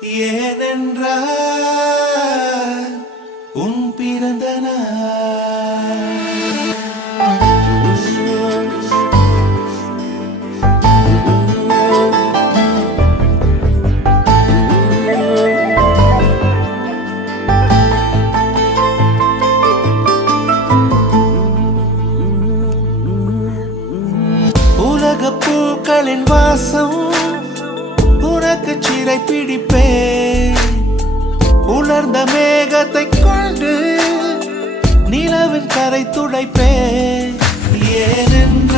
ஏனென்றால் உன் பிறந்த உலக பூக்களின் வாசம் உலர்ந்த மேகத்தை கொண்டு நிலவின் கரை துடைப்பேன். ஏனென்று